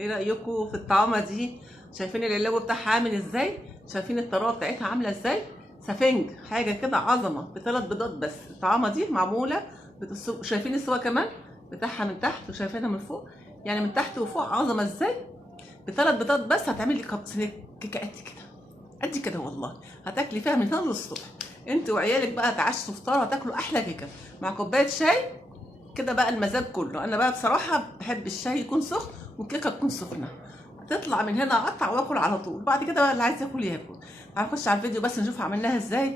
ايه رايكم في الطعامه دي؟ شايفين العلاوه بتاعها عامل ازاي؟ شايفين الطراوه بتاعتها عامله ازاي؟ سفنج حاجه كده عظمه بثلاث بيضات بس. الطعامه دي معموله شايفين السوا كمان بتاعها من تحت وشايفينها من فوق، يعني من تحت وفوق عظمه ازاي. بثلاث بيضات بس هتعمل لي صينيه كيكه قد كده قد كده، والله هتاكلي فيها من هنا للصبح. انت وعيالك بقى تعشوا فطار هتاكلوا احلى كيكه مع كوبايه شاي كده بقى المزاج كله. انا بقى بصراحه بحب الشاي يكون سخن والكيكه تكون سخنه، تطلع من هنا اقطع واكل على طول. بعد كده بقى اللي عايز ياكل ياكل. هنخش على الفيديو بس نشوف عملناها ازاي.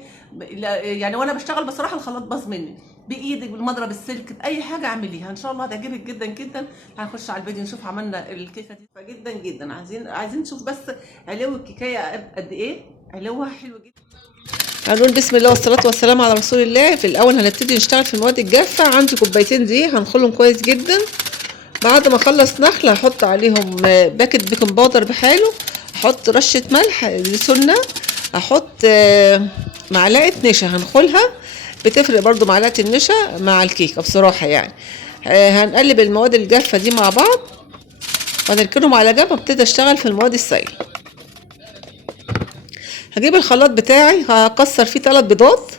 يعني وانا بشتغل بصراحه الخلاط باظ مني، بايدك بالمضرب السلك باي حاجه اعمليها ان شاء الله هتعجبك جدا جدا. هنخش على الفيديو نشوف عملنا الكيكه دي جدا جدا. عايزين نشوف بس علو الكيكه قد ايه. علوها حلو جدا. هنقول بسم الله والصلاة والسلام على رسول الله. في الأول هنبتدي نشتغل في المواد الجافة. عندي كوبايتين دي هنخلهم كويس جدا. بعد ما اخلص نخل هحط عليهم باكت بيكنج باودر بحاله، احط رشة ملح دي سنة، احط معلقة نشا هنخلها، بتفرق برضو معلقة النشا مع الكيكة بصراحة يعني. هنقلب المواد الجافة دي مع بعض وهنركنهم على جنب وابتدي اشتغل في المواد السائلة. هجيب الخلاط بتاعي هكسر فيه 3 بيضات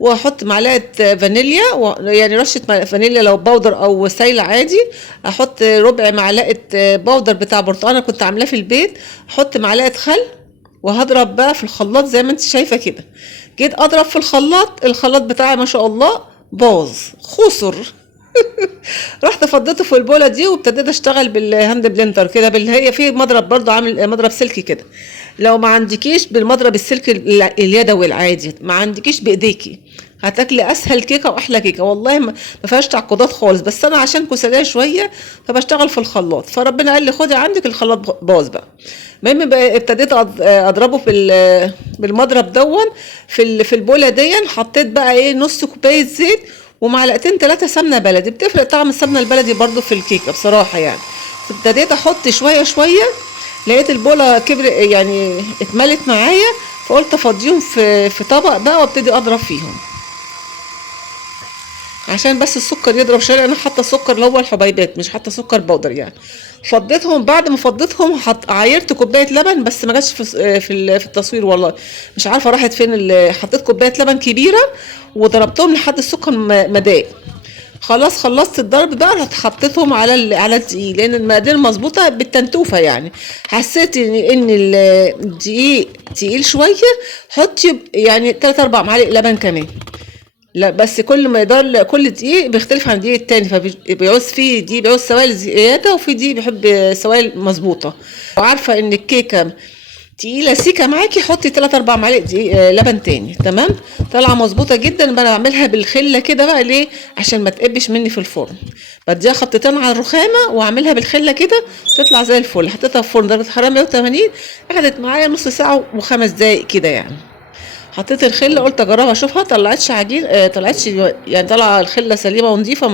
واحط معلقه فانيليا يعني رشه فانيليا لو باودر او سايله عادي. احط ربع معلقه باودر بتاع برتقانه كنت عاملاه في البيت. احط معلقه خل وهضرب بقى في الخلاط زي ما انت شايفه كده. جيت اضرب في الخلاط بتاعي ما شاء الله باظ خسر. رحت فضيته في البوله دي وابتديت اشتغل بالهاند بلندر كده هي في مضرب برضو عامل مضرب سلكي كده. لو ما عندكيش بالمضرب السلكي اليدوي العادي، ما عندكيش بايديكي، هتاكلي اسهل كيكه واحلى كيكه والله. ما فيهاش تعقيدات خالص، بس انا عشان كسلانه شويه فبشتغل في الخلاط، فربنا قال لي خدي عندك الخلاط باظ بقى. المهم بقى ابتديت اضربه بالمضرب دون في البوله دي. حطيت بقى ايه نص كوبايه زيت ومعلقتين 3 سمنه بلدي، بتفرق طعم السمنه البلدي برضو في الكيكه بصراحه يعني. ابتديت احط شويه شويه، لقيت البوله كبر يعني اتملت معايا، فقلت افضيهم في طبق بقى وابتدي اضرب فيهم عشان بس السكر يضرب شويه. انا حاطه سكر اللي هو الحبيبات مش حاطه سكر بودر يعني. فضيتهم. بعد ما فضيتهم عايرت كوبايه لبن بس ما جاتش في التصوير والله مش عارفه راحت فين. حطيت كوبايه لبن كبيره وضربتهم لحد السكر ما داب. خلاص خلصت الضرب بقى، رحت حطيتهم على الدقيق لان المقادير مظبوطه بالتنتوفه يعني. حسيت ان الدقيق تقيل شويه، حطي يعني 3 4 معالق لبن كمان. لا بس كل ما يضل كل دقيق بيختلف عن الدقيق التاني، فبيعوز فيه دقيق بيعوز سوائل زياده وفي دقيق بيحب سوائل مظبوطه. وعارفه ان الكيكه تقيله سيكه معاكي حطي 3 4 معالق دقيق لبن تاني. تمام طالعه مظبوطه جدا. انا بعملها بالخله كده بقى ليه؟ عشان ما تقبش مني في الفرن. بديها خبطتين على الرخامه واعملها بالخله كده تطلع زي الفل. حطيتها في فرن درجه حراره 180، اخدت معايا نص ساعه و5 دقايق كده يعني. حطيت الخله قلت اجربها اشوفها، طلعتش عجين طلعتش يعني طلع الخله سليمه ونظيفه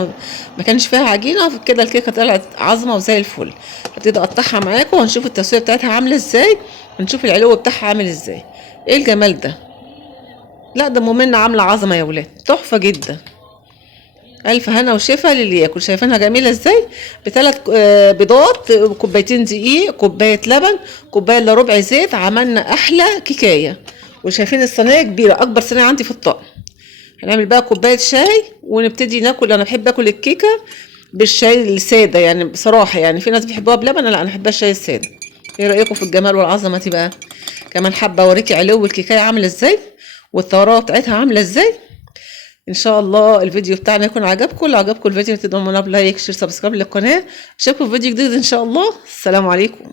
ما كانش فيها عجينه كده. الكيكه طلعت عظمه وزي الفل. هبتدي اقطعها معاكم وهنشوف التسويه بتاعتها عامله ازاي، ونشوف العلو بتاعها عامل ازاي. ايه الجمال ده؟ لا ده مؤمنه عامله عظمه يا ولاد، تحفه جدا. الف هنا وشفا للي ياكل. شايفينها جميله ازاي؟ ب3 بيضات، كوبايتين دقيق، كوبايه لبن، كوبايه الا ربع زيت، عملنا احلى كيكايه. وشايفين الصينيه كبيره اكبر صينيه عندي في الطقم. هنعمل بقى كوبايه شاي ونبتدي ناكل. انا بحب اكل الكيكه بالشاي الساده يعني بصراحه يعني. في ناس بيحبوها بلبن، لا انا بحبها الشاي الساده. ايه رايكم في الجمال والعظمه دي بقى؟ كمان حابه اوريكي علو الكيكايه عامله ازاي والثوره بتاعتها عامله ازاي. ان شاء الله الفيديو بتاعنا يكون عجبكم. لو عجبكم الفيديو تضغطوا بلايك شير سبسكرايب للقناه. اشوفكم في فيديو جديد ان شاء الله. السلام عليكم.